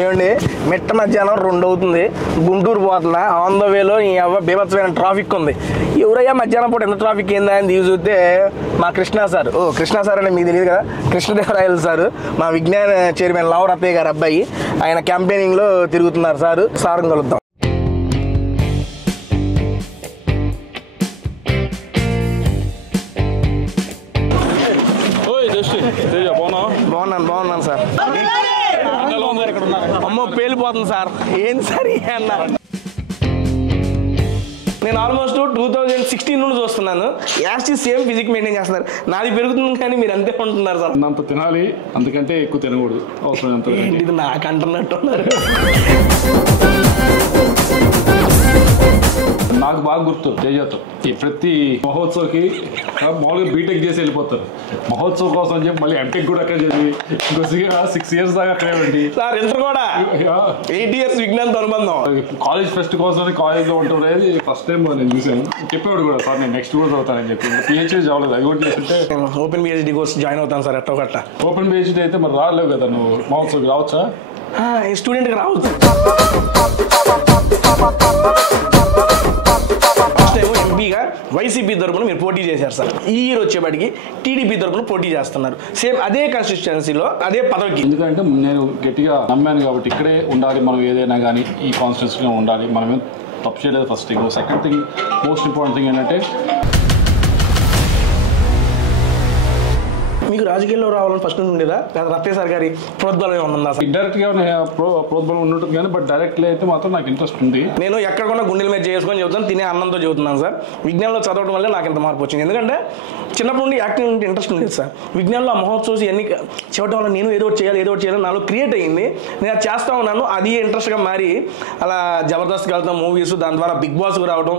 ఏమండి మిట్ట మధ్యాహ్నం 2 అవుతుంది, గుంటూరు పోతున్నా. ఆన్ ద వేలో ఈ బీభత్సమైన ట్రాఫిక్ ఉంది. ఎవరయ్యా మధ్యాహ్నం పూట ఎంత ట్రాఫిక్ ఏందా అని దిగి చూస్తే మా కృష్ణ సార్. కృష్ణ సార్ అంటే మీకు తెలియదు కదా, కృష్ణదేవరాయలు సార్, మా విజ్ఞాన చైర్మన్ లావరత్తయ్య గారు అబ్బాయి. ఆయన క్యాంపెయినింగ్లో తిరుగుతున్నారు. సార్ కలుద్దాం. బాగున్నాను సార్. అమ్మో పేలిపోతుంది సార్. ఏంటి సార్ అన్నారు. నేను ఆల్మోస్ట్ 2016 నుండి చూస్తున్నాను. యాస్టీ సేమ్ ఫిజిక్ మెయింటైన్ చేస్తున్నారు. నాది పెరుగుతుంది కానీ మీరు అంతే ఉంటున్నారు సార్. అంత తినాలి, అందుకంటే ఎక్కువ తినకూడదు. ఇది నాకు అంటున్నట్టున్నారు. నాకు బాగా గుర్తు తేజతో ప్రతి మహోత్సవ్కి మామూలుగా బీటెక్ చేసి వెళ్ళిపోతారు. మహోత్సవ్ కోసం అని చెప్పి మళ్ళీ ఎంటెక్ కూడా అక్కడ చదివి ఇంకో 6 years దాకా అక్కడే ఉండి సార్ ఇంటర్ కూడా 8 years విజ్ఞానంతో అనుబంధం. కాలేజ్ ఫెస్ట్ కోసం కాలేజ్లో ఉంటుంది. ఫస్ట్ టైం నేను చూసాను. చెప్పేవాడు కూడా సార్ నేను నెక్స్ట్ కోర్స్ అవుతానని చెప్పి. పిహెచ్డీ చావలేదు, అది కూడా చేస్తుంటే ఓపెన్ పిహెచ్డీ కోర్స్ జాయిన్ అవుతాను సార్. ఎట్టో గట్ట ఓపెన్ పిహెచ్డీ అయితే మరి రాలేవు కదా నువ్వు. మహోత్సవ్కి రావచ్చా? స్టూడెంట్కి రావచ్చు. ఎంపీగా వైసీపీ తరపున మీరు పోటీ చేశారు సార్. ఈ ఇయర్ వచ్చేపాటికి టీడీపీ తరపున పోటీ చేస్తున్నారు. సేమ్ అదే కాన్స్టిట్యుయెన్సీలో అదే పదవికి. ఎందుకంటే నేను గట్టిగా నమ్మాను కాబట్టి ఇక్కడే ఉండాలి. మనం ఏదైనా కానీ ఈ కాన్స్టిట్యున్సీలో ఉండాలి. మనమేం తప్పు చేయలేదు. First thing. Second thing, most important thing ఏంటంటే మీకు రాజకీయాల్లో రావాలని ఫస్ట్ నుండి ఉండేదా, లేదా రత్తయ్య సార్ గారి ప్రోద్బలం ఏమన్నా ఉందా సార్? డైరెక్ట్గా ప్రోద్బలం ఉంటుంది కానీ బట్ డైరెక్ట్లీ అయితే మాత్రం నాకు ఇంట్రెస్ట్ ఉంది. నేను ఎక్కడికన్నా గుండెల మీద చేసుకొని చెబుతాను, తినే అన్నంతో చెబుతున్నాను సార్. విజ్ఞానంలో చదవడం వల్లే నాకు ఇంత మార్పు వచ్చింది. ఎందుకంటే చిన్నప్పటి నుండి యాక్టింగ్ నుండి ఇంట్రెస్ట్ ఉండేది సార్. విజ్ఞానంలో మహోత్సవ్స్ ఇవన్నీ చెప్పడం వల్ల నేను ఏదో చేయాలి నాలో క్రియేట్ అయ్యింది. నేను అది చేస్తూ ఉన్నాను. అది ఇంట్రెస్ట్గా మారి అలా జబర్దస్త్కి వెళ్తాం, మూవీస్, దాని ద్వారా బిగ్ బాస్కి రావడం.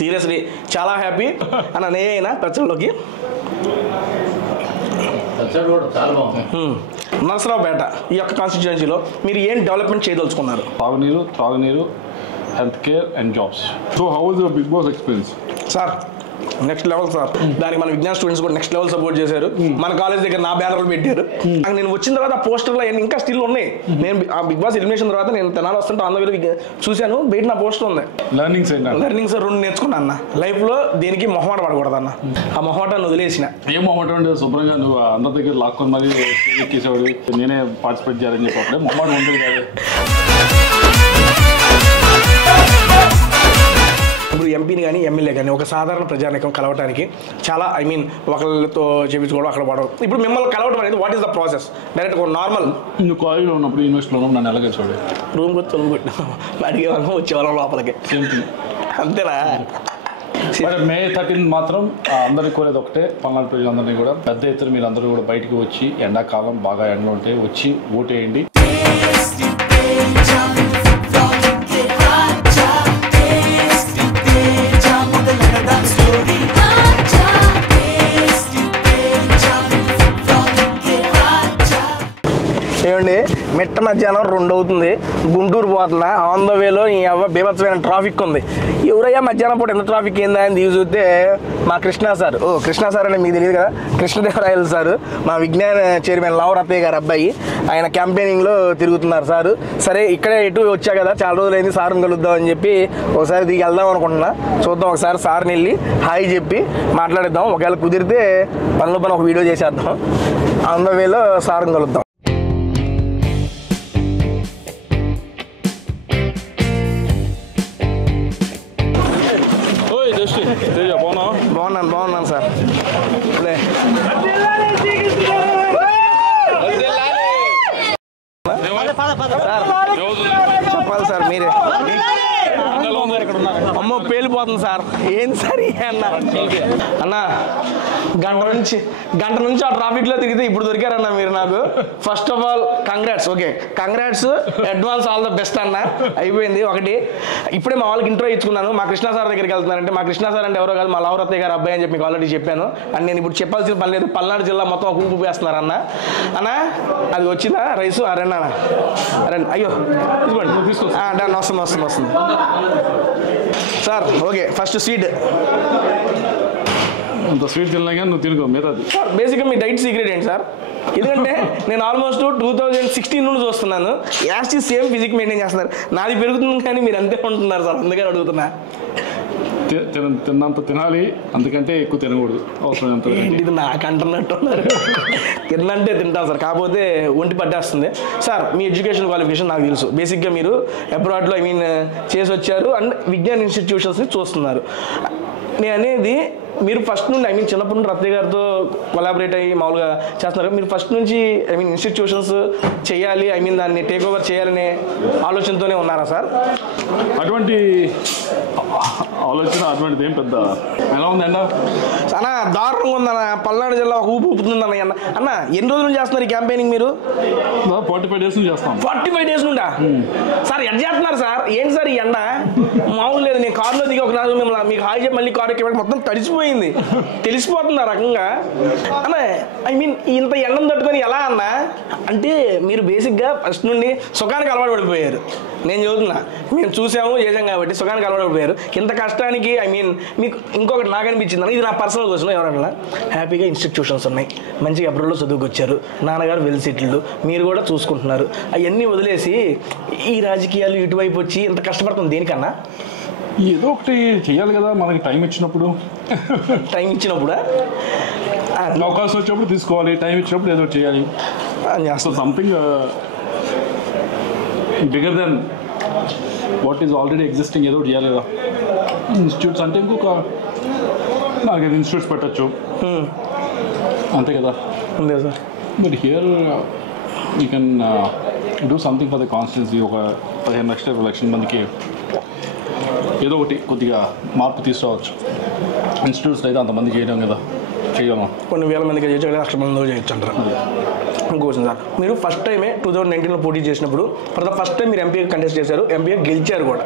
సీరియస్లీ చాలా హ్యాపీ అన్న. నేనైనా ప్రజల్లోకి నరసరావుపేట ఈ యొక్క కాన్స్టిట్యుయెన్సీలో మీరు ఏం డెవలప్మెంట్ చేయదలుచుకున్నారు? త్రాగునీరు, health care and jobs. So how is your Bigg Boss experience? Sir next level sir. దానికి మన విజ్ఞాన స్టూడెంట్స్ కూడా నెక్స్ట్ లెవెల్ సపోర్ట్ చేశారు. మన కాలేజ్ దగ్గర నా బ్యానర్లు పెట్టారు. నేను వచ్చిన తర్వాత పోస్టర్లు ఇంకా స్టిల్ ఉన్నాయి. నేను ఆ బిగ్ బాస్ ఎలిమినేషన్ తర్వాత నేను తెనాలి వస్తుంటే ఆంధ్రప్రదేశ్ చూశాను. బయట నా పోస్టర్ ఉంది. లెర్నింగ్స్ 2 నేర్చుకున్నా అన్న. లైఫ్లో దేనికి మొహమాట పడకూడదు అన్న. ఆ మొహమాటాన్ని వదిలేసిన. ఏం మొహమాట ఉండేది? శుభ్రంగా నువ్వు అందరి దగ్గర లాక్కొని మరి ఎక్కేసేవాడు. నేనే పార్టిసిపేట్ చేయాలని చెప్పి మొహమాట ఉండేది కాదు. ఇప్పుడు ఎంపీని కానీ ఎమ్మెల్యే కానీ ఒక సాధారణ ప్రజానికం కలవటానికి చాలా ఒకళ్ళతో చేయించుకోవడం, అక్కడ పడడం. ఇప్పుడు మిమ్మల్ని కలవడం అనేది what is the process? Direct ఒక నార్మల్ నువ్వు కాలేజ్లో ఉన్నప్పుడు యూనివర్సిటీలో ఉన్నప్పుడు నన్ను ఎలాగ చూడు, రూమ్ కొట్టి అడిగే వాళ్ళం, వచ్చేవాళ్ళం లోపలికి. అంతేనా? May 13 మాత్రం అందరికీ కోరేది ఒకటే, పల్నాడు ప్రజలందరినీ కూడా పెద్ద ఎత్తున మీరు అందరూ కూడా బయటకు వచ్చి ఎండాకాలం బాగా ఎండ ఉంటే వచ్చి ఓటేయండి. ఏమండి మిట్ట మధ్యాహ్నం 2 అవుతుంది, గుంటూరు పోతున్నా. ఆన్ ద వేలో ఈ బీభత్సమైన ట్రాఫిక్ ఉంది. ఎవరయ్యా మధ్యాహ్నం పూట ఎంత ట్రాఫిక్ ఏందా అని దిగి చూస్తే మా కృష్ణ సార్. కృష్ణ సార్ అంటే మీకు తెలియదు కదా, కృష్ణదేవరాయలు సార్, మా విజ్ఞాన చైర్మన్ లావరత్తయ్య గారు అబ్బాయి. ఆయన క్యాంపెయినింగ్లో తిరుగుతున్నారు. సరే ఇక్కడే ఎటు వచ్చా కదా, చాలా రోజులైంది, సార్ని కలుద్దాం అని చెప్పి ఒకసారి దిగి వెళ్దాం అనుకుంటున్నా. చూద్దాం, ఒకసారి సార్ని వెళ్ళి హాయ్ చెప్పి మాట్లాడిద్దాం. ఒకవేళ కుదిరితే పనిలో ఒక వీడియో చేసేద్దాం. ఆన్ ద వేలో సార్ని కలుద్దాం. బాగున్నాను సార్. చెప్పాలి సార్ మీరే. అమ్మో పేలిపోతుంది సార్. ఏంటి సార్ అన్న? గంట నుంచి ఆ ట్రాఫిక్ లో తిరిగితే ఇప్పుడు దొరికారన్న మీరు నాకు. First of all congrats. Okay, congrats, advance all the best అన్న. అయిపోయింది ఒకటి. ఇప్పుడే మా వాళ్ళకి ఇంట్రో ఇచ్చుకున్నాను. మా కృష్ణ సార్ దగ్గరికి వెళ్తున్నారంటే, మా కృష్ణ సార్ అంటే ఎవరో కాదు, మా లావరత్తయ్య గారు అబ్బాయి అని చెప్పి మీకు ఆల్రెడీ చెప్పాను. అండ్ నేను ఇప్పుడు చెప్పాల్సిన పని లేదు. పల్నాడు జిల్లా మొత్తం కుంపు వేస్తున్నారు అన్న. అది వచ్చిందా రైసు? రండి అన్న, రండి. అయ్యో తీసుకోండి. వస్తుంది సార్. Okay, first sweet. అంత స్వీట్ తినలే కానీ నువ్వు తినుకో మిగతాది. సార్ బేసిక్గా మీ డైట్ సీక్రెట్ ఏంటి సార్? ఎందుకంటే నేను ఆల్మోస్ట్ 2016 నుండి చూస్తున్నాను, యాస్టీ సేమ్ ఫిజిక్ మెయింటైన్ చేస్తున్నారు. నాది పెరుగుతుంది కానీ మీరు అంతే ఉంటున్నారు సార్, అందుకని అడుగుతున్నా. తిన్నంత తినాలి, అందుకంటే ఎక్కువ తినకూడదు. అవసరమైనంత. ఇది నాకు అంటున్నట్టు ఉన్నారు. తిన్నంటే తింటాను సార్, కాకపోతే ఒంటి పట్టేస్తుంది. సార్ మీ ఎడ్యుకేషన్ క్వాలిఫికేషన్ నాకు తెలుసు. బేసిక్గా మీరు అబ్రాడ్లో చేసి వచ్చారు అండ్ విజ్ఞాన్ ఇన్స్టిట్యూషన్స్ని చూస్తున్నారు. నేను అనేది మీరు ఫస్ట్ నుండి చిన్నప్పటి నుండి రత్య గారితో కొలాబరేట్ అయ్యి మామూలుగా చేస్తున్నారు. మీరు ఫస్ట్ నుంచి ఇన్స్టిట్యూషన్స్ చేయాలి, దాన్ని టేక్ ఓవర్ చేయాలనే ఆలోచనతోనే ఉన్నారా సార్? అటువంటి ఆలోచన అటువంటిది ఏం పెద్ద ఎలా ఉందన్న? అన్న దారుణంగా ఉందన్న. పల్నాడు జిల్లా ఒక ఊపు ఊపుతుందన్న. అన్న ఎన్ని రోజుల నుంచి చేస్తున్నారు ఈ క్యాంపెయినింగ్ మీరు? 45 days నుంచి చేస్తాం. 45 days నుండా సార్? ఎడ్ చేస్తున్నారు సార్? ఏంటి సార్ ఈ ఎండ? మామూలు లేదు. నేను కారులో దిగి ఒక నాలుగు మిమ్మల్ని మీకు హాయి చెప్పి మళ్ళీ కారు ఎక్కి మొత్తం తడిసిపోయింది, తెలిసిపోతుంది ఆ రకంగా. అన్న ఇంత ఎండను తట్టుకొని ఎలా అన్న? అంటే మీరు బేసిక్గా ఫస్ట్ నుండి సుఖానికి అలవాటు పడిపోయారు. నేను చదువుతున్నా, మేము చూసాము చేసాం కాబట్టి సుఖానికి అలవాటు పడిపోయారు. ఇంత కష్టానికి మీకు ఇంకొకటి నాకు అనిపించింది, ఇది నా పర్సనల్ క్వశ్చన్, ఎవరన్నా హ్యాపీగా ఇన్స్టిట్యూషన్స్ ఉన్నాయి, మంచిగా అబ్రాడ్లో చదువుకొచ్చారు, నాన్నగారు వెల్ సెటిల్డ్, మీరు కూడా చూసుకుంటున్నారు, అవన్నీ వదిలేసి ఈ రాజకీయాలు ఇటువైపు వచ్చి ఇంత కష్టపడుతుంది దేనికన్నా? ఏదో ఒకటి చెయ్యాలి కదా మనకి టైం ఇచ్చినప్పుడు. టైం ఇచ్చినప్పుడు అవకాశం వచ్చినప్పుడు తీసుకోవాలి, టైం ఇచ్చినప్పుడు ఏదో చేయాలి. Something bigger than what is already existing ఏదో చేయాలి కదా. ఇన్స్టిట్యూట్స్ అంటే ఇంకొక 4-5 ఇన్స్టిట్యూట్స్ పెట్టచ్చు, అంతే కదా. అంతే sir. But here you can do something for the constituency. ఒక 15 లక్షల లక్షల మందికి ఏదో ఒకటి కొద్దిగా మార్పు తీసుకురావచ్చు. ఇన్స్టిట్యూట్స్ అయితే అంతమంది చేయడం కదా, చేయగలం. కొన్ని వేల మందికి చేయొచ్చు, 1,00,000 మంది చేయొచ్చు అంటారు. ఇంకోసం సార్, మీరు ఫస్ట్ టైమే 2019లో పోటీ చేసినప్పుడు ఫర్ ద ఫస్ట్ టైం మీరు ఎంపీగా కంటెస్ట్ చేశారు, ఎంపీగా గెలిచారు కూడా.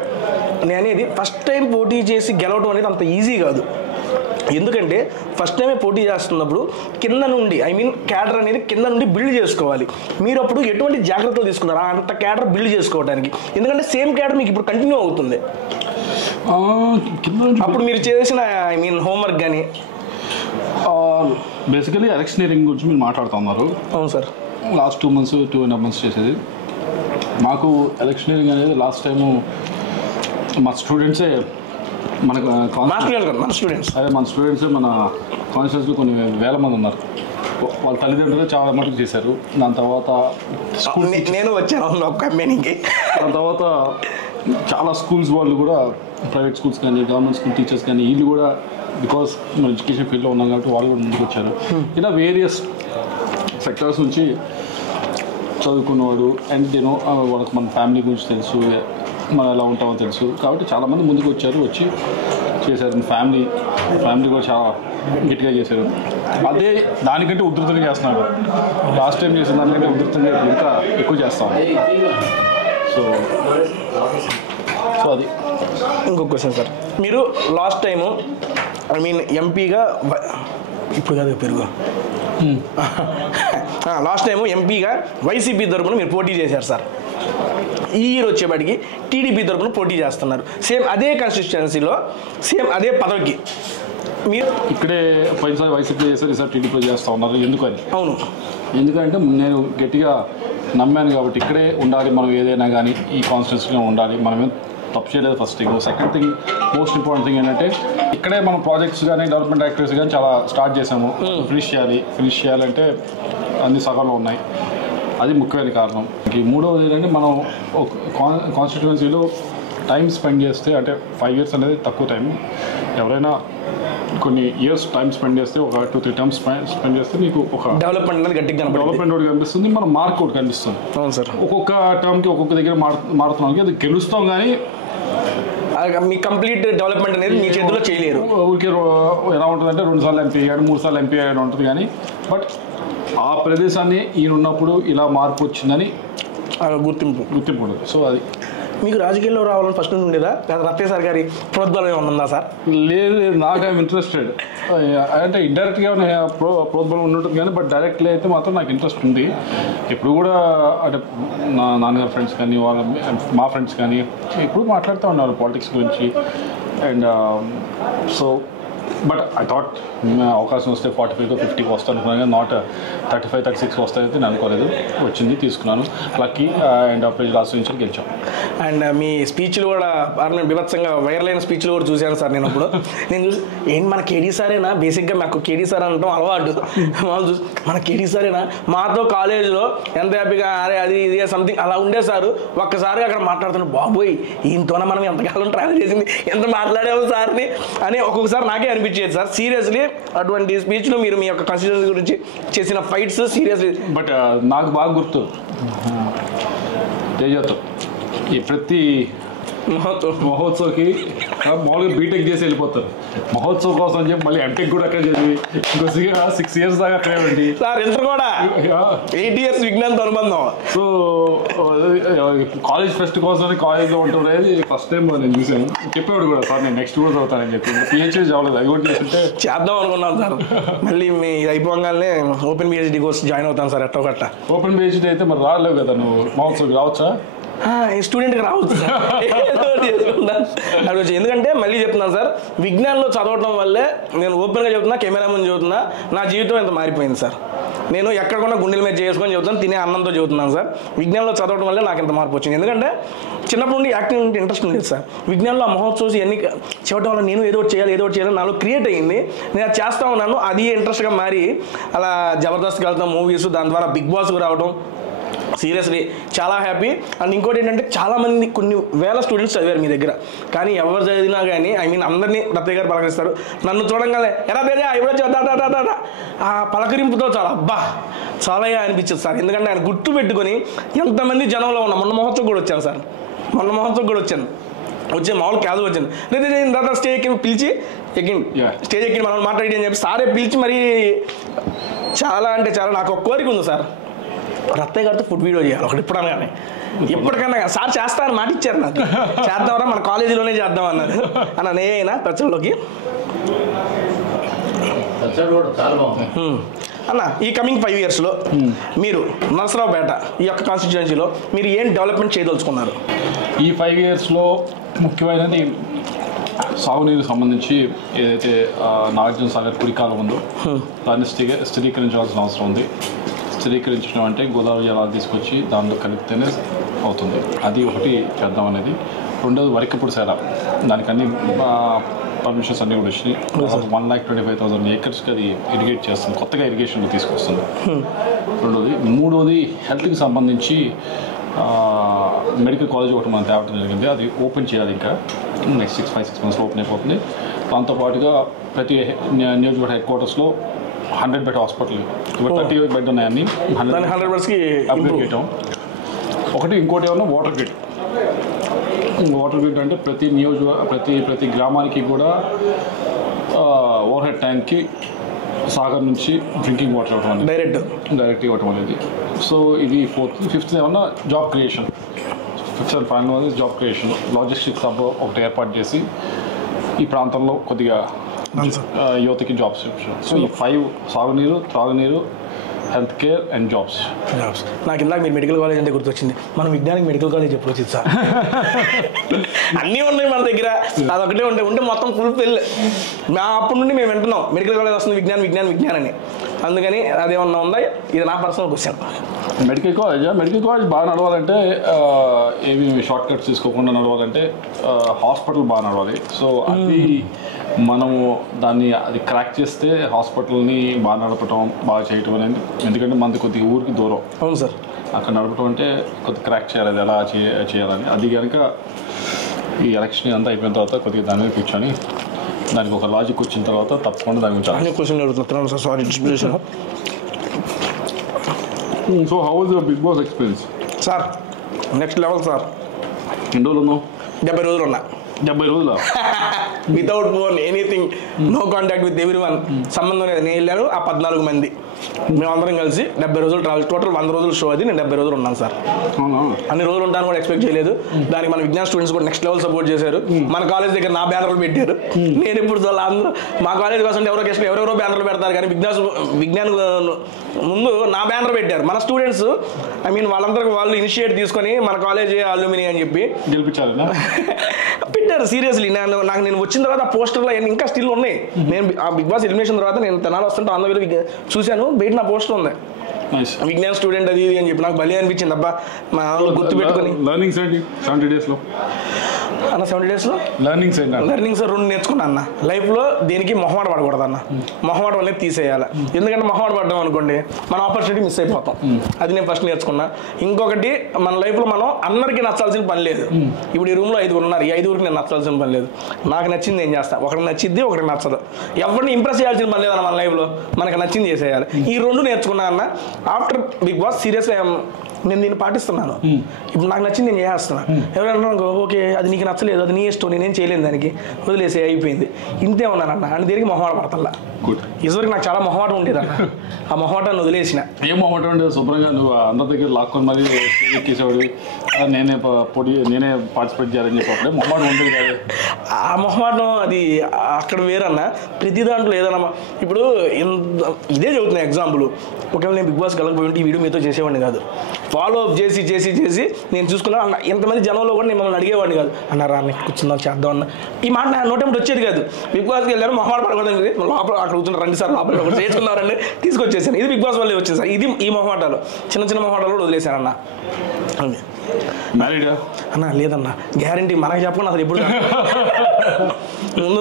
నేను అనేది ఫస్ట్ టైం పోటీ చేసి గెలవడం అనేది అంత ఈజీ కాదు. ఎందుకంటే ఫస్ట్ టైమే పోటీ చేస్తున్నప్పుడు కింద నుండి క్యాడర్ అనేది కింద నుండి బిల్డ్ చేసుకోవాలి. మీరు అప్పుడు ఎటువంటి జాగ్రత్తలు తీసుకున్నారా అంత క్యాడర్ బిల్డ్ చేసుకోవడానికి? ఎందుకంటే సేమ్ క్యాడర్ మీకు ఇప్పుడు కంటిన్యూ అవుతుంది. అప్పుడు మీరు చేసిన హోంవర్క్ కానీ బేసికలీ ఎలక్షనీరింగ్ గురించి మీరు మాట్లాడుతున్నారు. అవును సార్. లాస్ట్ 2 months 2.5 months చేసేది మాకు ఎలక్షనీరింగ్ అనేది. లాస్ట్ టైము మా స్టూడెంట్సే మనకు మన స్టూడెంట్సే మన కాన్స్టిట్యూన్సీలో కొన్ని వేల మంది ఉన్నారు. వాళ్ళ తల్లిదండ్రులు చాలా మటుకు చేశారు. దాని తర్వాత నేను వచ్చాను కంపెనీకి. దాని తర్వాత చాలా స్కూల్స్ వాళ్ళు కూడా, ప్రైవేట్ స్కూల్స్ కానీ గవర్నమెంట్ స్కూల్ టీచర్స్ కానీ వీళ్ళు కూడా బికాస్ మన ఎడ్యుకేషన్ ఫీల్డ్లో ఉన్నాం కాబట్టి వాళ్ళు కూడా ముందుకు వచ్చారు. ఇలా వేరియస్ సెక్టర్స్ నుంచి చదువుకున్నవాడు అండ్ నేను వాళ్ళకి మన ఫ్యామిలీ గురించి తెలుసు, మనం ఎలా ఉంటామో తెలుసు కాబట్టి చాలామంది ముందుకు వచ్చారు, వచ్చి చేశారు. ఫ్యామిలీ కూడా చాలా గట్టిగా చేశారు. అదే దానికంటే ఉధృతంగా చేస్తున్నాడు. లాస్ట్ టైం చేసిన దానికంటే ఉధృతంగా ఇంకా ఎక్కువ చేస్తాం. సో అది ఇంకొక క్వశ్చన్ సార్, మీరు లాస్ట్ టైము ఎంపీగా ఇప్పుడు కాదు పెరుగు లాస్ట్ టైము ఎంపీగా వైసీపీ తరపున మీరు పోటీ చేశారు సార్. ఈ ఇయర్ వచ్చేపాటికి టీడీపీ తరపున పోటీ చేస్తున్నారు. సేమ్ అదే కాన్స్టిట్యుయెన్సీలో సేమ్ అదే పదవికి మీరు ఇక్కడే పోయినసారి వైసీపీ చేశారు, ఈసారి టీడీపీ చేస్తూ ఉన్నారు. ఎందుకని? అవును, ఎందుకంటే నేను గట్టిగా నమ్మాను కాబట్టి ఇక్కడే ఉండాలి. మనం ఏదైనా కానీ ఈ కాన్స్టిట్యున్సీలో ఉండాలి. మనమేం తప్పు చేయలేదు. First thing. Second thing, most important thing ఏంటంటే ఇక్కడే మనం ప్రాజెక్ట్స్ కానీ డెవలప్మెంట్ యాక్టివిటీస్ కానీ చాలా స్టార్ట్ చేసాము. ఫినిష్ చేయాలంటే అన్ని సగంలో ఉన్నాయి. అది ముఖ్యమైన కారణం. ఈ మూడవది ఏంటంటే మనం కాన్స్టిట్యుయెన్సీలో టైం స్పెండ్ చేస్తే, అంటే 5 years అనేది తక్కువ టైం. ఎవరైనా కొన్ని ఇయర్స్ టైం స్పెండ్ చేస్తే, ఒక 2-3 terms స్పెండ్ చేస్తే మీకు ఒక డెవలప్మెంట్ అనేది గట్టిగా డెవలప్మెంట్ ఒకటి కనిపిస్తుంది, మన మార్క్ ఒకటి కనిపిస్తుంది. అవును సార్. ఒక్కొక్క టర్మ్కి ఒక్కొక్క దగ్గర మారుతున్నాం, అది గెలుస్తాం కానీ మీ కంప్లీట్ డెవలప్మెంట్ అనేది మీ చేతిలో చేయలేరు. ఊరికే ఎలా ఉంటుందంటే 2 సార్లు ఎంపీ అయ్యాడు, 3 సార్లు ఎంపీ అయ్యాడు ఉంటుంది. కానీ బట్ ఆ ప్రదేశాన్ని ఈయన ఉన్నప్పుడు ఇలా మార్పు వచ్చిందని గుర్తింపు ఉండదు. సో అది మీకు రాజకీయాల్లో రావాలని ఫస్ట్ నుంచి ఉండేదా? లేదా రత్య సార్ గారి ప్రోద్బలం ఏమన్నా ఉందా సార్? లేదు, నాకు ఐఎమ్ ఇంట్రెస్టెడ్. అంటే ఇండైరెక్ట్గా ప్రోద్బలం ఉంటుంది కానీ బట్ డైరెక్ట్లీ అయితే మాత్రం నాకు ఇంట్రెస్ట్ ఉంది. ఇప్పుడు కూడా అంటే నా నాన్నగారు ఫ్రెండ్స్ కానీ మా ఫ్రెండ్స్ కానీ ఇప్పుడు మాట్లాడుతూ ఉన్నారు పాలిటిక్స్ గురించి. And so but I thought అవకాశం వస్తే 45 to 50 వస్తాను అనుకున్నాను, కానీ నాట్ 35, 36 వస్తాయైతే నేను అనుకోలేదు. వచ్చింది, తీసుకున్నాను. లక్కీ అండ్ అప్రైజ్ లాస్ట్ నుంచి గెలిచాం. అండ్ మీ స్పీచ్లు కూడా బీభత్సంగా వైరల్ అయిన స్పీచ్లు కూడా చూశాను సార్ నేను అప్పుడు. నేను చూసి ఏంటి మన కేడీ సారేనా, బేసిక్గా మాకు కేడీ సార్ అనటం అలవాటు, వాళ్ళు చూసి మన కేడీ సారేనా, మాతో కాలేజీలో ఎంత హ్యాపీగా అరే అది ఇది సంథింగ్ అలా ఉండే సార్ ఒక్కసారి అక్కడ మాట్లాడుతున్నాడు, బాబోయ్ ఈయనతోనే మనం ఎంతకాలం ట్రావెల్ చేసింది, ఎంత మాట్లాడాము సార్ని అని ఒక్కొక్కసారి నాకే అనిపించేది సార్. సీరియస్లీ అటువంటి స్పీచ్లో మీరు మీ యొక్క కన్సిస్టెన్సీ గురించి చేసిన ఫైట్స్ సీరియస్లీ. బట్ నాకు బాగా గుర్తు తేజతో ఈ ప్రతి మహోత్సవ్కి మామూలుగా బీటెక్ చేసి వెళ్ళిపోతారు, మహోత్సవ్ కోసం అని చెప్పి మళ్ళీ ఎంటెక్ కూడా అక్కడ చదివి ఇంకో 6 years దాకా అక్కడే ఉండి సార్ ఎంత కూడా 8 years విజ్ఞానంతో అనుబంధం. సో కాలేజ్ ఫెస్ట్ కోసం కాలేజ్లో ఉంటుండేది ఫస్ట్ టైం నేను చూసాను. చెప్పేవాడు కూడా సార్ నేను నెక్స్ట్ కూడా చదువుతానని చెప్పి, పిహెచ్డీ చదవలేదు, అది కూడా చేస్తుంటే చేద్దాం అనుకున్నాను సార్. మళ్ళీ మీ అయిపోగానే ఓపెన్ పిహెచ్డీ కోర్స్ జాయిన్ అవుతాను సార్ ఎట్టో గట్ట. ఓపెన్ పిహెచ్డీ అయితే మరి రాలేవు కదా నువ్వు, మహోత్సవ్కి రావచ్చా? స్టూడెంట్కి రావచ్చు సార్, అడగచ్చు. ఎందుకంటే మళ్ళీ చెప్తున్నాను సార్, విజ్ఞానంలో చదవడం వల్లే నేను ఓపెన్గా చెబుతున్నా, కెమెరా ముందు చెబుతున్నా, నా జీవితం ఎంత మారిపోయింది సార్. నేను ఎక్కడికన్నా గుండెల మీద చేసుకొని చెబుతాను, తినే అన్నంతో చెబుతున్నాను సార్. విజ్ఞానంలో చదవడం వల్లే నాకు ఎంత మార్పు వచ్చింది. ఎందుకంటే చిన్నప్పటి నుండి యాక్టింగ్ అంటే ఇంట్రెస్ట్ ఉండేది సార్. విజ్ఞానంలో ఆ మహోత్సవ్స్ ఇవన్నీ చెప్పడం వల్ల నేను ఏదో ఒకటి చేయాలి నాలో క్రియేట్ అయ్యింది. నేను అది చేస్తూ ఉన్నాను, అది ఇంట్రెస్ట్గా మారి అలా జబర్దస్త్కి వెళ్తాం, మూవీస్, దాని ద్వారా బిగ్ బాస్కి రావడం. సీరియస్లీ చాలా హ్యాపీ. అండ్ ఇంకోటి ఏంటంటే చాలామంది కొన్ని వేల స్టూడెంట్స్ చదివారు మీ దగ్గర, కానీ ఎవరు చదివినా కానీ అందరినీ రత్తయ్య గారు పలకరిస్తారు. నన్ను చూడంగానే ఎలా తేజా ఎప్పుడో ఆ పలకరింపుతో చాలా అనిపించింది సార్. ఎందుకంటే ఆయన గుర్తు పెట్టుకొని ఎంతమంది జనంలో ఉన్నా. మొన్న మహోత్సవం కూడా వచ్చాను సార్, వచ్చే మామూలు క్యాజువల్ వచ్చాను. లేదా తర్వాత స్టేజ్ ఎక్కి పిలిచి స్టేజ్ ఎక్కి మనం మాట్లాడి అని చెప్పి సారే పిలిచి మరి చాలా అంటే చాలా నాకు ఒక కోరిక ఉంది సార్, రత్తయ్య గారితో ఫుడ్ వీడియో చేయాలి ఒకటి. ఇప్పటికన్నా సార్ చేస్తారని మాట ఇచ్చారు నాకు, చేద్దామరా మన కాలేజీలోనే చేద్దాం అన్నారు. అన్న నేనా పచ్చళ్ళలోకి అన్న ఈ కమింగ్ 5 yearsలో మీరు నరసరావుపేట ఈ యొక్క కాన్స్టిట్యుయెన్సీలో మీరు ఏం డెవలప్మెంట్ చేయదలుచుకున్నారు? ఈ 5 yearsలో ముఖ్యమైనది సాగునీరు సంబంధించి ఏదైతే నాగార్జున సాగర్ కుడికాలం ఉందో దాన్ని స్థిరీకరించాల్సిన అవసరం ఉంది. స్థిరీకరించడం అంటే గోదావరి జలాలు తీసుకొచ్చి దాంట్లో కలిపితేనే అవుతుంది. అది ఒకటి చేద్దాం అనేది. రెండోది వరికప్పుడు సేల, దానికి అన్ని పర్మిషన్స్ అన్నీ కూడా వచ్చినాయి. 1,25,000 acresకి అది ఇరిగేట్ చేస్తుంది, కొత్తగా ఇరిగేషన్లో తీసుకొస్తుంది. మూడోది హెల్త్కి సంబంధించి మెడికల్ కాలేజ్ ఒకటి మనం తేవడం జరిగింది, అది ఓపెన్ చేయాలి. ఇంకా నెక్స్ట్ 5-6 months ఓపెన్ అయిపోతుంది. దాంతోపాటుగా ప్రతి నియోజకవర్గ హెడ్ క్వార్టర్స్లో 100 bed హాస్పిటల్, ఇప్పుడు 30 bed ఉన్నాయని 100 bedsకి అప్గ్రేడ్ చేయటం ఒకటి. ఇంకోటి ఏమన్నా వాటర్ గ్రిడ్ అంటే ప్రతి గ్రామానికి కూడా ఓవర్ హెడ్ ట్యాంక్కి సాగర్ నుంచి డ్రింకింగ్ వాటర్ ఇవ్వడం అనేది డైరెక్ట్ ఇవ్వటం అనేది. సో ఇది 4th. 5th ఏమన్నా job creation, 5th and final job creation. Logistics hub ఒకటి ఏర్పాటు చేసి ఈ ప్రాంతంలో కొద్దిగా యువతకి జాబ్స్ ఇవ్వచ్చు. సో ఈ 5: సాగునీరు, త్రాగునీరు, హెల్త్ కేర్ అండ్ జాబ్స్. నాకు ఇందాక మీరు మెడికల్ కాలేజ్ అంటే గుర్తొచ్చింది. మనం విజ్ఞానికి మెడికల్ కాలేజ్ ఎప్పుడు వచ్చింది సార్? అన్నీ ఉన్నాయి మన దగ్గర, అదొకటే ఉంటే మొత్తం ఫుల్ ఫిల్. మా అప్పటి నుండి మేము వింటున్నాం మెడికల్ కాలేజ్ వస్తుంది విజ్ఞాన్ అని. అందుకని అదేమన్నా ఉందా? ఇది నా పర్సనల్ క్వశ్చన్. మెడికల్ కాలేజ్ బాగా నడవాలంటే ఏమి షార్ట్ కట్స్ తీసుకోకుండా నడవాలంటే హాస్పిటల్ బాగా నడవాలి. సో అది మనము అది క్రాక్ చేస్తే హాస్పిటల్ని బాగా నడపటం, బాగా చేయటం అనేది. ఎందుకంటే మనది కొద్దిగా ఊరికి దూరం. అవును సార్. అక్కడ నడపటం అంటే కొద్దిగా క్రాక్ చేయాలి, అది ఎలా చేయాలని. అది కనుక ఈ ఎలక్షన్ అంతా అయిపోయిన తర్వాత కొద్దిగా దాని మీద కూర్చొని దానికి ఒక లాజిక్ వచ్చిన తర్వాత తప్పకుండా దాని గురించి క్వశ్చన్ అడుగుతున్నాను సార్. సారీ డిస్ప్లేషన్. So how was your Bigg Boss experience? Sir next level sir. ఎన్ని రోజులు ఉన్నావు? 70 రోజులు ఉన్నా. 70 రోజులు without phone, anything, no contact with everyone. సంబంధం లేదు. నేను వెళ్ళాను, ఆ 14 మంది మేమందరం కలిసి 70 రోజులు ట్రావెల్, టోటల్ 100 రోజులు షో అది. నేను 70 రోజులు ఉన్నాను సార్. అన్ని రోజులు ఉంటాను కూడా ఎక్స్పెక్ట్ చేయలేదు. దానికి మన విజ్ఞాన్ స్టూడెంట్స్ కూడా నెక్స్ట్ లెవెల్ సపోర్ట్ చేశారు. మన కాలేజ్ దగ్గర నా బ్యానర్లు పెట్టారు. నేను ఇప్పుడు అందరూ మా కాలేజ్ కోసం ఎవరెవరో బ్యానర్లు పెడతారు, కానీ విజ్ఞాన్ ముందు నా బ్యానర్ పెట్టారు. మన స్టూడెంట్స్ ఐ మీన్ వాళ్ళందరికీ వాళ్ళు ఇనిషియేట్ తీసుకొని మన కాలేజ్ అల్యూమిని అని చెప్పి గెలిపించారు పెట్టారు. సీరియస్లీ నేను వచ్చిన తర్వాత ఆ పోస్టర్లో ఇంకా స్టిల్ ఉన్నాయి. నేను ఆ బిగ్ బాస్ ఎలిమినేషన్ తర్వాత నేను తెనాలి వస్తుంటే ఆంధ్రవేలో చూశాను, బయట నా పోస్టర్ ఉంది విజ్ఞాన్ స్టూడెంట్ అది అని చెప్పి. నాకు భలే అనిపించింది. అబ్బా మా గుర్తు పెట్టుకుని. లర్నింగ్స్ ఏంటి 70 days లో అన్న 70 days లో లర్నింగ్స్ 2 నేర్చుకున్నా అన్న. లైఫ్లో దేనికి మొహమాట పడకూడదు అన్న. మొహమాట అనేది తీసేయాలి. ఎందుకంటే మొహమాట పడ్డాం అనుకోండి మన ఆపర్చునిటీ మిస్ అయిపోతాం. అది నేను ఫస్ట్ నేర్చుకున్నా. ఇంకొకటి మన లైఫ్లో మనం అందరికీ నచ్చాల్సిన పని లేదు. ఇప్పుడు ఈ రూమ్లో 5 ఉన్నారు, ఈ 5 నేను నచ్చాల్సిన పని లేదు. నాకు నచ్చింది నేను చేస్తాను. ఒకరికి నచ్చింది, ఒకరికి నచ్చదు. ఎవరిని ఇంప్రెస్ చేయాల్సిన పని లేదన్న మన లైఫ్లో. మనకు నచ్చింది చేసేయాలి. ఈ 2 నేర్చుకున్నా అన్న. ఆఫ్టర్ బిగ్ బాస్ సీరియస్గా నేను దీన్ని పాటిస్తున్నాను. ఇప్పుడు నాకు నచ్చింది నేను చేస్తున్నాను. ఎవరైనా ఓకే అది నీకు నచ్చలేదు, అది నీ ఇష్టం, నేనేం చేయలేను, దానికి వదిలేసే అయిపోయింది. ఇంతే ఉన్నానన్న. అని దేనికి మొహమాట పడతల్లా. ఇదివరకు నాకు చాలా మొహమాటం ఉండేదన్న. ఆ మొహమాటాన్ని వదిలేసిన. ఏం మొహమాటం ఉండేది? శుభ్రంగా నువ్వు అందరి దగ్గర లాక్కొని మరి ఎక్కేసేవాడు, నేనే పార్టిసిపేట్ చేయాలని చెప్పి మొహమాటం ఉండేది కాదు. ఆ మొహమాటం అది అక్కడ వేరన్న. ప్రతి దాంట్లో ఏదన్నా ఇప్పుడు ఇదే చదువుతున్నా ఎగ్జాంపుల్. ఒకవేళ నేను బిగ్ బాస్ కలగపోయి ఉంటే ఈ వీడియో మీతో చేసేవాడిని కాదు. ఫాలో అప్ చేసి చేసి చేసి నేను చూసుకున్నాను అన్న. ఎంతమంది జనంలో కూడా నేను మమ్మల్ని అడిగేవాడిని కాదు. అన్నారు అన్న కూర్చుందాం చేద్దాం అన్న. ఈ మాట నా నోటేమిటి వచ్చేది కాదు. బిగ్ బాస్కి వెళ్ళాను మొహమాట పడకూడదు, లోపల అక్కడ కూర్చుని 2 సార్లు లోపల చేసుకున్నారండి, తీసుకొచ్చేసాను. ఇది బిగ్ బాస్ వల్లే వచ్చేసా. ఇది ఈ మొహమాటాలు, చిన్న చిన్న మొహమాటాలు కూడా వదిలేశానన్న. మ్యారీడా అన్న? లేదన్న, గ్యారంటీ మనకి చెప్పకుండా అసలు ఎప్పుడు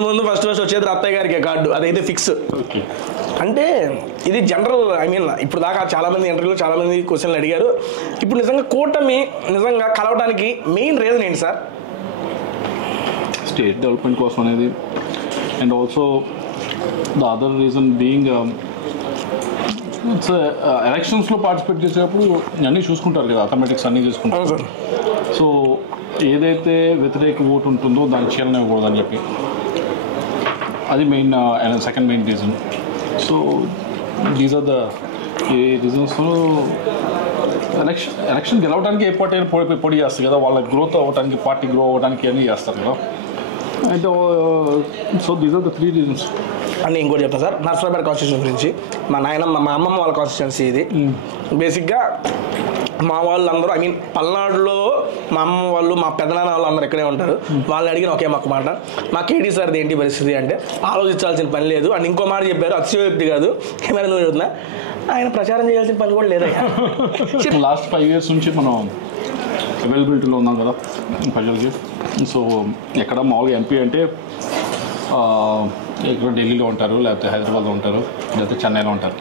ముందు ఫస్ట్ వచ్చేది అత్తయ్య గారికి కార్డు, అదైతే ఫిక్స్. అంటే ఇది జనరల్. ఐ మీన్ ఇప్పుడు దాకా చాలామంది ఇంటర్వ్యూలో చాలామంది క్వశ్చన్లు అడిగారు. ఇప్పుడు నిజంగా కూటమి నిజంగా కలవడానికి మెయిన్ రీజన్ ఏంటి సార్? స్టేట్ డెవలప్మెంట్ కోసం అనేది. And also the other reason being ఎలక్షన్స్లో పార్టిసిపేట్ చేసేటప్పుడు అన్నీ చూసుకుంటారు కదా, అథమెటిక్స్ అన్నీ చూసుకుంటారు. సో ఏదైతే వ్యతిరేక ఓటు ఉంటుందో దాన్ని చేయాలనివ్వకూడదని చెప్పి అది main second main reason. So these are the reasons. Election గెలవడానికి ఏ పార్టీ అయినా పొడి చేస్తారు కదా, వాళ్ళ గ్రోత్ అవ్వడానికి, పార్టీ గ్రో అవ్వడానికి అన్నీ చేస్తారు కదా. అయితే so these are the 3 reasons. అని ఇంకోటి చెప్తాను సార్, నర్సరావుపేట కాన్స్టిట్యూషన్ గురించి. మా అమ్మమ్మ వాళ్ళ కాన్స్టిట్యున్సీ ఇది. బేసిక్గా మా వాళ్ళందరూ ఐ మీన్ పల్నాడులో మా అమ్మ వాళ్ళు, మా పెదనాన్న వాళ్ళు అందరూ ఇక్కడే ఉంటారు. వాళ్ళని అడిగిన ఒకే ఒక మాట, మా కేటీ సార్ది ఏంటి పరిస్థితి అంటే ఆలోచించాల్సిన పని లేదు అని ఇంకో మాట చెప్పారు. అతిశయోక్తి కాదు, ఏమైనా నువ్వు చెప్తున్నా. ఆయన ప్రచారం చేయాల్సిన పని కూడా లేదా. లాస్ట్ 5 years నుంచి మనం అవైలబిలిటీలో ఉన్నాం కదా ప్రజలకి. సో ఎక్కడ మామూలుగా ఎంపీ అంటే ఇక్కడ ఢిల్లీలో ఉంటారు, లేకపోతే హైదరాబాద్లో ఉంటారు, లేకపోతే చెన్నైలో ఉంటారు.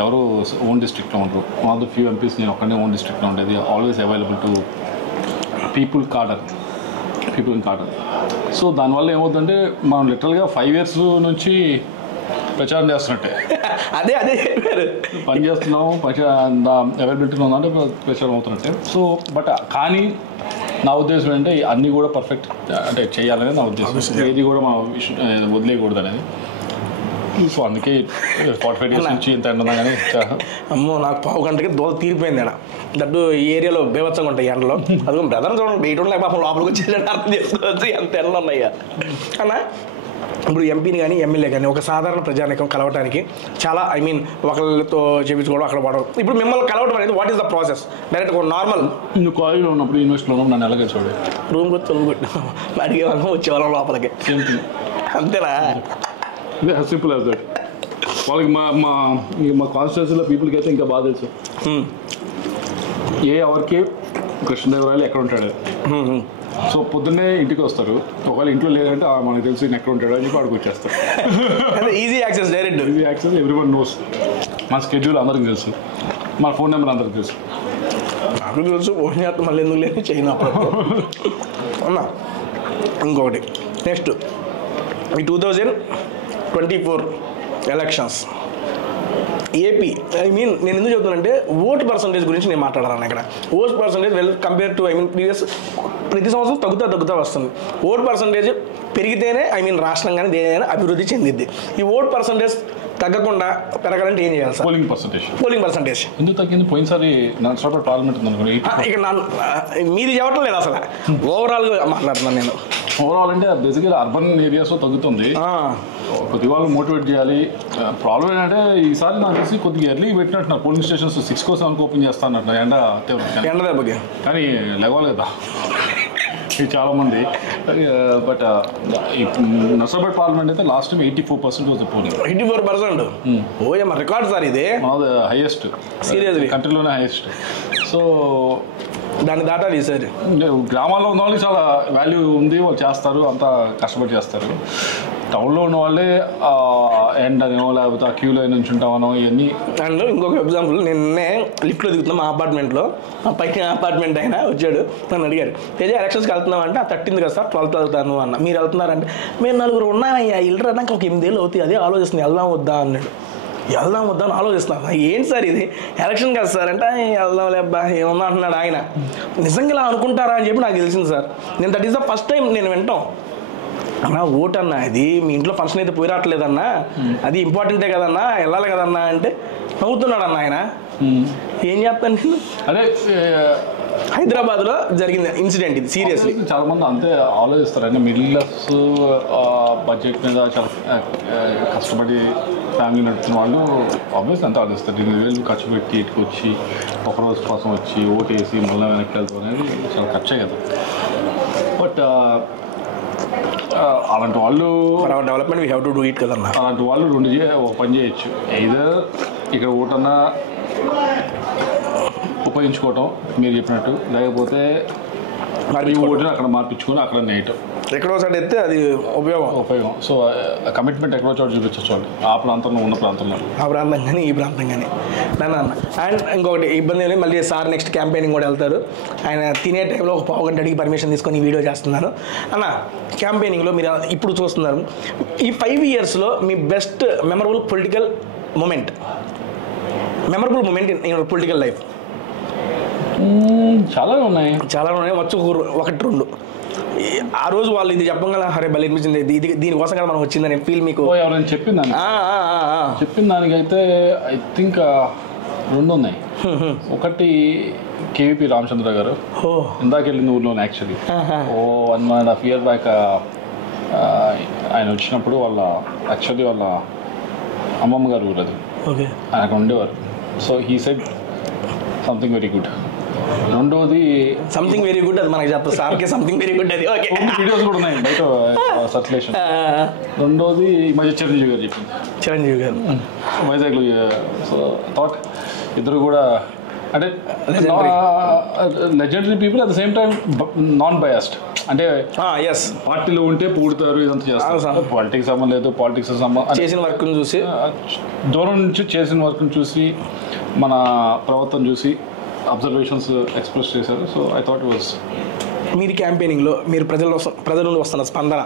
ఎవరు ఓన్ డిస్ట్రిక్ట్లో ఉంటారు. One of the few MPs నేను ఒక్కడే ఓన్ డిస్ట్రిక్ట్లో ఉండేది. Always available to people in cadre. So దానివల్ల ఏమవుతుందంటే మనం లిటరల్గా 5 years నుంచి ప్రచారం చేస్తున్నట్టే. అదే పని చేస్తున్నాము, అవైలబిలిటీలో ఉందంటే ప్రచారం అవుతున్నట్టే. సో బట్ కానీ నా ఉద్దేశం ఏంటంటే అన్నీ కూడా పర్ఫెక్ట్ అంటే చేయాలనేది నా ఉద్దేశం. ఏది కూడా మనం వదిలేయకూడదు అనేది. సో అందుకే 45 years నుంచి ఇంత ఎండున్నా కానీ అమ్మో నాకు పావు గంటకి దోల తీరిపోయింది. అక్కడ దట్టు ఈ ఏరియాలో బేవచ్చంగా ఉంటాయి ఎండలో. అది బ్రదర్ చూడండి బయట ఉండలేక పాపం లోపలికి వచ్చేసి అర్థం చేసుకోవచ్చు ఎంత ఎండలు ఉన్నాయా అన్న. ఇప్పుడు ఎంపీని కానీ ఎమ్మెల్యే కానీ ఒక సాధారణ ప్రజానికం కలవటానికి చాలా ఐ మీన్ ఒకళ్ళతో చేయించుకోవడం అక్కడ పడడం. ఇప్పుడు మిమ్మల్ని కలవడం అనేది what is the process? Direct normal నువ్వు కాలేజీలో ఉన్నప్పుడు యూనివర్సిటీలో ఉన్నప్పుడు నన్ను ఎలాగే చూడండి, రూమ్కి వచ్చి చదువుకుంటు అడిగే వాళ్ళం వచ్చేవాళ్ళం లోపలికి, అంతేనా? Simple as that. వాళ్ళకి మా కాన్స్టిట్యున్సీలో పీపుల్కి అయితే ఇంకా బాగా తెలుసు ఏ అవర్కి కృష్ణదేవరాయలు ఎక్కడ ఉంటాడు. సో పొద్దున్నే ఇంటికి వస్తారు. ఒకవేళ ఇంట్లో లేదంటే మనకు తెలుసు ఈయన ఎక్కడ ఉంటాడు అని చెప్పి అక్కడికి వచ్చేస్తారు. Easy access, direct easy access. Everyone knows. మన స్కెడ్యూల్ అందరికి తెలుసు, మన ఫోన్ నెంబర్ అందరికి తెలుసు. నాకు తెలుసు ఫోన్ చేస్తాం, మళ్ళీ ఎందుకు లేదు చేయనప్పుడు అన్నా. ఇంకొకటి నెక్స్ట్ ఈ 2024 ఎలక్షన్స్ ఏపీ ఐ మీన్ నేను ఎందుకు చెప్తానంటే ఓటు పర్సంటేజ్ గురించి నేను మాట్లాడాను ఇక్కడ. Vote percentage compare to I mean previous ప్రతి సంవత్సరం తగ్గుతా వస్తుంది. ఓట్ పర్సంటేజ్ పెరిగితేనే ఐ మీన్ రాష్ట్రం కానీ దేనైనా అభివృద్ధి చెందిద్ది. ఈ ఓట్ పర్సంటేజ్ తగ్గకుండా పెరగాలంటే ఏం చేయాలి సార్? పోలింగ్ పర్సంటేజ్ ఎందుకు తగ్గింది? పోయినసారి నర్సాపేట పార్లమెంట్ ఉంది అనుకోండి, ఇక మీది చెప్పటం లేదు అసలు, ఓవరాల్గా మాట్లాడుతున్నాను నేను. ఓవరాల్ అంటే బేసిక్గా అర్బన్ ఏరియాస్లో తగ్గుతుంది. కొద్ది వాళ్ళు మోటివేట్ చేయాలి. ప్రాబ్లం ఏంటంటే ఈసారి నాకు తెలిసి కొద్దిగా ఎర్లీ పెట్టినట్టున్నారు. పోలింగ్ స్టేషన్స్ 6 ఓపెన్ చేస్తా అన్నట్టు ఎండ దెబ్బకి, కానీ లేవాలి కదా ఇది చాలామంది. బట్ నర్సాపేట పార్లమెంట్ అయితే last time 84% was the polling. 84%? ఓయమ్మ, రికార్డ్ సార్ ఇది. హైయెస్ట్ సీరియస్లీ కంట్రీలోనే హైయెస్ట్. సో దాన్ని దాటాలి సార్. గ్రామాల్లో ఉన్న వాళ్ళకి చాలా వాల్యూ ఉంది, వాళ్ళు చేస్తారు, అంతా కష్టపడి చేస్తారు. టౌన్లో ఉన్న వాళ్ళే ఎండనో లేకపోతే ఆ క్యూలో నుంచి ఉంటామనో ఇవన్నీ. అండ్ ఇంకొక ఎగ్జాంపుల్, నిన్నే లిఫ్ట్లో దిగుతున్నాం మా అపార్ట్మెంట్లో, మా పైన అపార్ట్మెంట్ అయినా వచ్చాడు, నన్ను అడిగారు తేజ ఎలక్షన్స్కి వెళ్తున్నాం అంటే, ఆ 13th కదా సార్, 12th వెళ్తాను అన్న. మీరు వెళ్తున్నారంటే, మేము 4 ఉన్నామయ్యా, ఇల్లు రావడానికి ఒక 8 ఏళ్ళు అవుతాయి, అదే ఆలోచిస్తుంది వెళ్దాం వద్దా అన్నాడు. వెళ్దాం వద్దా అని ఆలోచిస్తున్నాను. ఏంటి సార్ ఇది ఎలక్షన్ కదా సార్ అంటే, వెళ్దాం లేబ్బా ఏమన్నా అంటున్నాడు ఆయన. నిజంగా ఇలా అనుకుంటారా అని చెప్పి నాకు తెలిసింది సార్. నేను that is the first time నేను వింటాం. అన్నా ఓట్ అన్నా, అది మీ ఇంట్లో ఫంక్షన్ అయితే పోయి రావట్లేదన్నా, అది ఇంపార్టెంటే కదన్నా, వెళ్ళాలి కదన్నా అంటే నవ్వుతున్నాడు అన్న ఆయన. ఏం చేస్తాను నేను? అదే హైదరాబాద్లో జరిగిన ఇన్సిడెంట్ ఇది. సీరియస్లీ చాలా మంది అంతే ఆలోచిస్తారు. అంటే మిడిల్ క్లాస్ బడ్జెట్ మీద చాలా కష్టపడి ఫ్యామిలీ నడుపుతున్న వాళ్ళు ఆబ్వియస్లీ అంతా ఆలోచిస్తారు. 2,000 ఖర్చు పెట్టి ఇటుకు వచ్చి ఒకరోజు కోసం వచ్చి ఓటేసి మళ్ళీ వెనక్కి వెళ్తాం అనేది చాలా ఖర్చే కదా. బట్ అలాంటి వాళ్ళు development we have to do it కదన్నా. అలాంటి వాళ్ళు ఒక పని చేయొచ్చు. ఎయిదర్ ఇక్కడ ఓటన్నా ఉపయోగించుకోవటం మీరు చెప్పినట్టు, లేకపోతే ఈ ఓటుని అక్కడ మార్పించుకొని అక్కడ నేయటం, ఎక్కడో చోట ఎత్తే అది ఉపయోగం. సో కమిట్మెంట్ ఎక్కడో చోట చూపించవచ్చు ఆ ప్రాంతంలో ఉన్న ప్రాంతంలో, ఆ ప్రాంతం కానీ ఈ ప్రాంతం కానీ నన్ను అన్న. అండ్ ఇంకొకటి ఇబ్బంది లేదు, మళ్ళీ సార్ నెక్స్ట్ క్యాంపెయినింగ్ కూడా వెళ్తారు. ఆయన తినే టైంలో ఒక పావు గంట అడిగి పర్మిషన్ తీసుకొని ఈ వీడియో చేస్తున్నాను అన్న. క్యాంపెయినింగ్లో మీరు ఇప్పుడు చూస్తున్నారు, ఈ 5 yearsలో మీ best memorable political moment in your political life? చాలా ఉన్నాయి వచ్చు, 1-2. ఆ రోజు వాళ్ళు ఇది చెప్పగల హరే బలి అనిపించింది, దీనికోసం కదా మనం వచ్చిందని ఫీల్ మీకు ఎవరైనా చెప్పిన దానికైతే ఐ థింక్ 2 ఉన్నాయి. ఒకటి కేవీపీ రామచంద్ర గారు ఇందాక వెళ్ళిన ఊర్లోనే యాక్చువల్లీ 1.5 years బ్యాక్ ఆయన వచ్చినప్పుడు వాళ్ళ అమ్మమ్మ గారు ఊరు అది, ఆయనకు ఉండేవారు. So he said something very good. రెండోది సంథింగ్ వెరీ గుడ్, అది మనకి చెప్తారు సార్కి సంథింగ్ వెరీ గుడ్, అది ఓకే, వీడియోస్ కూడా ఉన్నాయి బయట సర్క్యులేషన్. రెండోది ఈ మధ్య చిరంజీవి గారు చెప్పింది, వైజాగ్లో. సో థాట్ ఇద్దరు కూడా అంటే legendary people, at the same time non biased. అంటే పార్టీలో ఉంటే పూడుతారు, ఇదంతా చేస్తారు, పాలిటిక్స్ సంబంధం లేదు, పాలిటిక్స్ సంబంధం చేసిన వర్క్ని చూసి, దూరం నుంచి చేసిన వర్క్ని చూసి, మన ప్రవర్తన చూసి అబ్జర్వేషన్స్ ఎక్స్ప్రెస్ చేశారు. So I thought it was. మీరు క్యాంపెయినింగ్లో మీరు ప్రజల నుండి వస్తున్న స్పందన,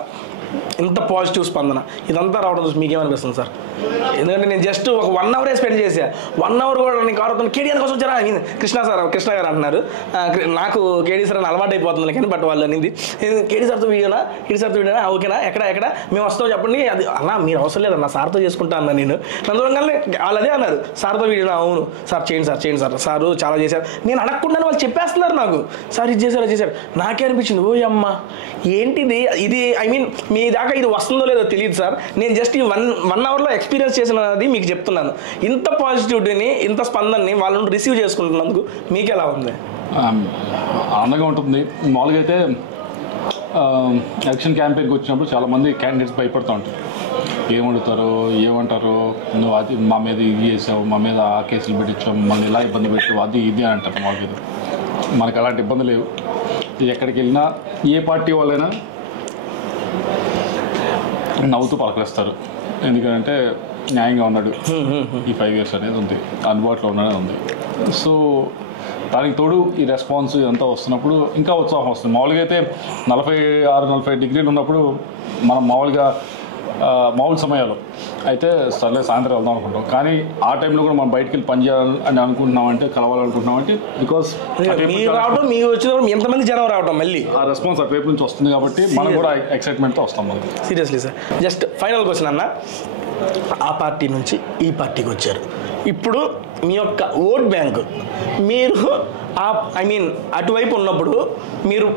ఇంత పాజిటివ్ స్పందన, ఇదంతా రావడం చూసి మీకేమనిపిస్తుంది సార్? ఎందుకంటే నేను జస్ట్ ఒక 1 hour స్పెండ్ చేసా. 1 hour కూడా నేను కారుతాను, కేడీఆర్ కోసం వచ్చారా కృష్ణ గారు అంటున్నారు. నాకు కేడీ సార్ అని అలవాటు అయిపోతుంది కానీ, బట్ వాళ్ళు అనేది కేడీ సార్తో వీడియోనా, ఓకేనా, ఎక్కడ మేము వస్తాం చెప్పండి. అది అలా మీరు అవసరం లేదన్న, సార్తో చేసుకుంటా అన్నా నేను. అందువల్ల వాళ్ళు అదే అన్నారు, సార్తో వీడియోనా, అవును సార్ చేయండి సార్ సారు చాలా చేశారు. నేను అడగకుండానే వాళ్ళు చెప్పేస్తున్నారు నాకు, సార్ ఇది చేశారు. నాకే అనిపించింది, ఓ అమ్మ ఏంటిది ఇది, ఐ మీన్ మీ దాకా ఇది వస్తుందో లేదో తెలియదు సార్. నేను జస్ట్ ఈ 1 hourలో ఎక్స్పీరియన్స్ చేసినది మీకు చెప్తున్నాను. ఇంత పాజిటివిటీని, ఇంత స్పందనని వాళ్ళని రిసీవ్ చేసుకుంటున్నందుకు మీకు ఎలా ఉంది? ఆనందంగా ఉంటుంది. మామూలుగా అయితే ఎలక్షన్ క్యాంపెయిన్కి వచ్చినప్పుడు చాలామంది క్యాండిడేట్స్ భయపడుతూ ఉంటారు. ఏమంటారు, నువ్వు అది మా మీద ఇది చేసావు, మా మీద ఆ కేసులు పెట్టించావు, మమ్మల్ని ఇలా ఇబ్బంది పెట్టావు, అది ఇది అని అంటారు. మామూలుగా మనకు అలాంటి ఇబ్బంది లేవు. ఎక్కడికి వెళ్ళినా ఏ పార్టీ వాళ్ళైనా నవ్వుతూ పలకరిస్తారు. ఎందుకంటే న్యాయంగా ఉన్నాడు, ఈ 5 years అనేది ఉంది, అందుబాటులో ఉన్నాడని ఉంది. సో దానికి తోడు ఈ రెస్పాన్స్ ఇదంతా వస్తున్నప్పుడు ఇంకా ఉత్సాహం వస్తుంది. మామూలుగా అయితే 46-45 degrees ఉన్నప్పుడు మనం మామూలు సమయాల్లో అయితే సర్లే సాయంత్రం వెళ్దాం అనుకుంటాం. కానీ ఆ టైంలో కూడా మనం బయటికి వెళ్ళి పని చేయాలని అనుకుంటున్నామంటే, కలవాలనుకుంటున్నామంటే, బికాస్ మీరు రావడం, మీరు వచ్చినప్పుడు ఎంతమంది జనం రావడం, మళ్ళీ ఆ రెస్పాన్స్ అటువైపు నుంచి వస్తుంది కాబట్టి మనం కూడా ఎక్సైట్మెంట్తో వస్తాం. మనకి seriously sir. Just final question అన్న, ఆ పార్టీ నుంచి ఈ పార్టీకి వచ్చారు, ఇప్పుడు మీ యొక్క ఓట్ బ్యాంకు మీరు అటువైపు ఉన్నప్పుడు మీరు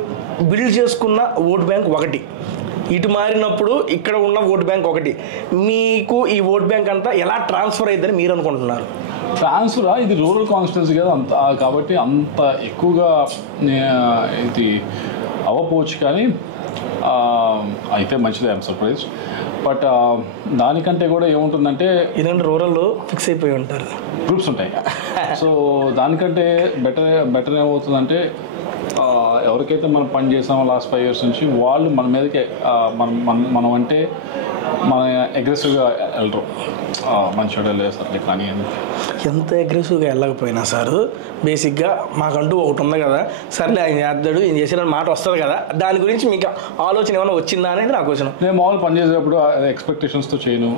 బిల్డ్ చేసుకున్న ఓట్ బ్యాంక్ ఒకటి, ఇటు మారినప్పుడు ఇక్కడ ఉన్న ఓట్ బ్యాంక్ ఒకటి, మీకు ఈ ఓట్ బ్యాంక్ అంతా ఎలా ట్రాన్స్ఫర్ అవుతుందని మీరు అనుకుంటున్నారు? ట్రాన్స్ఫరా, ఇది రూరల్ కాన్స్టిట్యున్సీ కదా అంత, కాబట్టి అంత ఎక్కువగా ఇది అవ్వపోవచ్చు. కానీ అయితే మంచిదే, ఐఎమ్ సర్ప్రైజ్. బట్ దానికంటే కూడా ఏముంటుందంటే, ఎందుకంటే రూరల్ ఫిక్స్ అయిపోయి ఉంటారు, గ్రూప్స్ ఉంటాయి. సో దానికంటే బెటర్ ఏమవుతుందంటే, ఎవరికైతే మనం పని చేసామో లాస్ట్ 5 years నుంచి, వాళ్ళు మన మీదకి మనం అంటే మన అగ్రెసివ్గా వెళ్ళరు. మంచిగా లేదు సార్ కానీ ఎంత అగ్రెసివ్గా వెళ్ళకపోయినా సార్, బేసిక్గా మాకంటూ ఒకటి ఉంది కదా, సర్లే ఆయన చేద్దాడు, ఈయన చేసిన మాట వస్తుంది కదా, దాని గురించి మీకు ఆలోచన ఏమైనా వచ్చిందా అనేది నా క్వశ్చన్. నేను మామూలు పని చేసేటప్పుడు ఎక్స్పెక్టేషన్స్తో చేయను.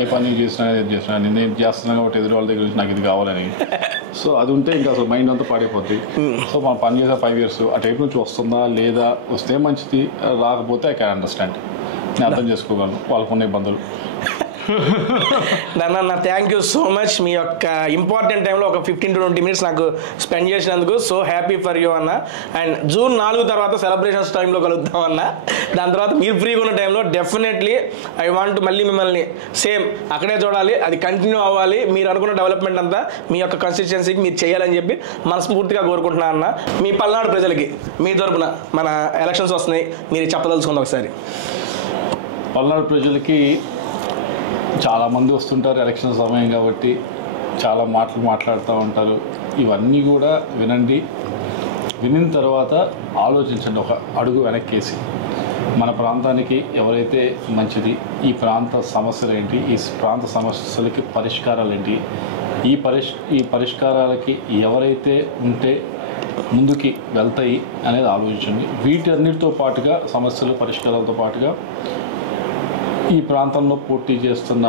ఏ పని చేసినా ఏది చేసినా నేను చేస్తున్నాను కాబట్టి ఎదురు వాళ్ళ దగ్గర నుంచి నాకు ఇది కావాలని. సో అది ఉంటే ఇంకా అసలు మైండ్ అంతా పాడైపోద్ది. సో మనం పని చేసే 5 years ఆ టైప్ నుంచి వస్తుందా లేదా, వస్తే మంచిది, రాకపోతే ఐ క్యాన్ అండర్స్టాండ్, నేను అర్థం చేసుకోగలను వాళ్ళకున్న ఇబ్బందులు. అన్న థ్యాంక్ యూ సో మచ్. మీ యొక్క ఇంపార్టెంట్ టైంలో ఒక 15 to 20 minutes నాకు స్పెండ్ చేసినందుకు సో హ్యాపీ ఫర్ యూ అన్న. అండ్ June 4 తర్వాత సెలబ్రేషన్స్ టైంలో కలుద్దాం అన్న. దాని తర్వాత మీరు ఫ్రీగా ఉన్న టైంలో డెఫినెట్లీ ఐ వాంట్ మళ్ళీ మిమ్మల్ని సేమ్ అక్కడే చూడాలి, అది కంటిన్యూ అవ్వాలి, మీరు అనుకున్న డెవలప్మెంట్ అంతా మీ యొక్క కన్సిస్టెన్సీకి మీరు చేయాలని చెప్పి మనస్ఫూర్తిగా కోరుకుంటున్నా అన్న. మీ పల్నాడు ప్రజలకి మీ తరపున, మన ఎలక్షన్స్ వస్తున్నాయి, మీరు చెప్పదలుచుకుంది ఒకసారి. పల్నాడు ప్రజలకి చాలామంది వస్తుంటారు ఎలక్షన్ సమయం కాబట్టి, చాలా మాటలు మాట్లాడుతూ ఉంటారు. ఇవన్నీ కూడా వినండి, వినిన తర్వాత ఆలోచించండి, ఒక అడుగు వెనక్కేసి మన ప్రాంతానికి ఎవరైతే మంచిది, ఈ ప్రాంత సమస్యలు ఏంటి, ఈ ప్రాంత సమస్యలకి పరిష్కారాలు ఏంటి, ఈ పరిష్కారాలకి ఎవరైతే ఉంటే ముందుకి వెళ్తాయి అనేది ఆలోచించండి. వీటన్నిటితో పాటుగా, సమస్యలు పరిష్కారాలతో పాటుగా ఈ ప్రాంతంలో పోటీ చేస్తున్న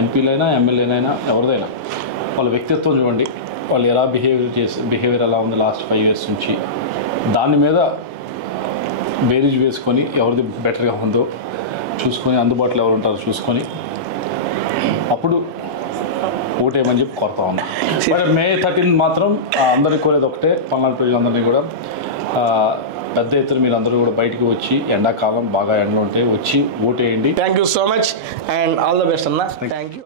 ఎంపీలైనా ఎమ్మెల్యేనైనా ఎవరిదైనా వాళ్ళ వ్యక్తిత్వం చూడండి, వాళ్ళు ఎలా బిహేవియర్ ఎలా ఉంది లాస్ట్ 5 years నుంచి, దాని మీద బేరీజ్ వేసుకొని ఎవరిది బెటర్గా ఉందో చూసుకొని, అందుబాటులో ఎవరు ఉంటారో చూసుకొని అప్పుడు ఓటేయమని చెప్పి కోరుతా ఉన్నాం. బట్ May 13 మాత్రం అందరికీ కోరేది ఒకటే, పల్నాడు ప్రజలందరినీ కూడా పెద్ద ఎత్తున మీరు అందరూ కూడా బయటకు వచ్చి, ఎండాకాలం బాగా ఎండలు ఉంటాయి, వచ్చి ఓటేయండి. Thank you so much and all the best అన్న. Thank you.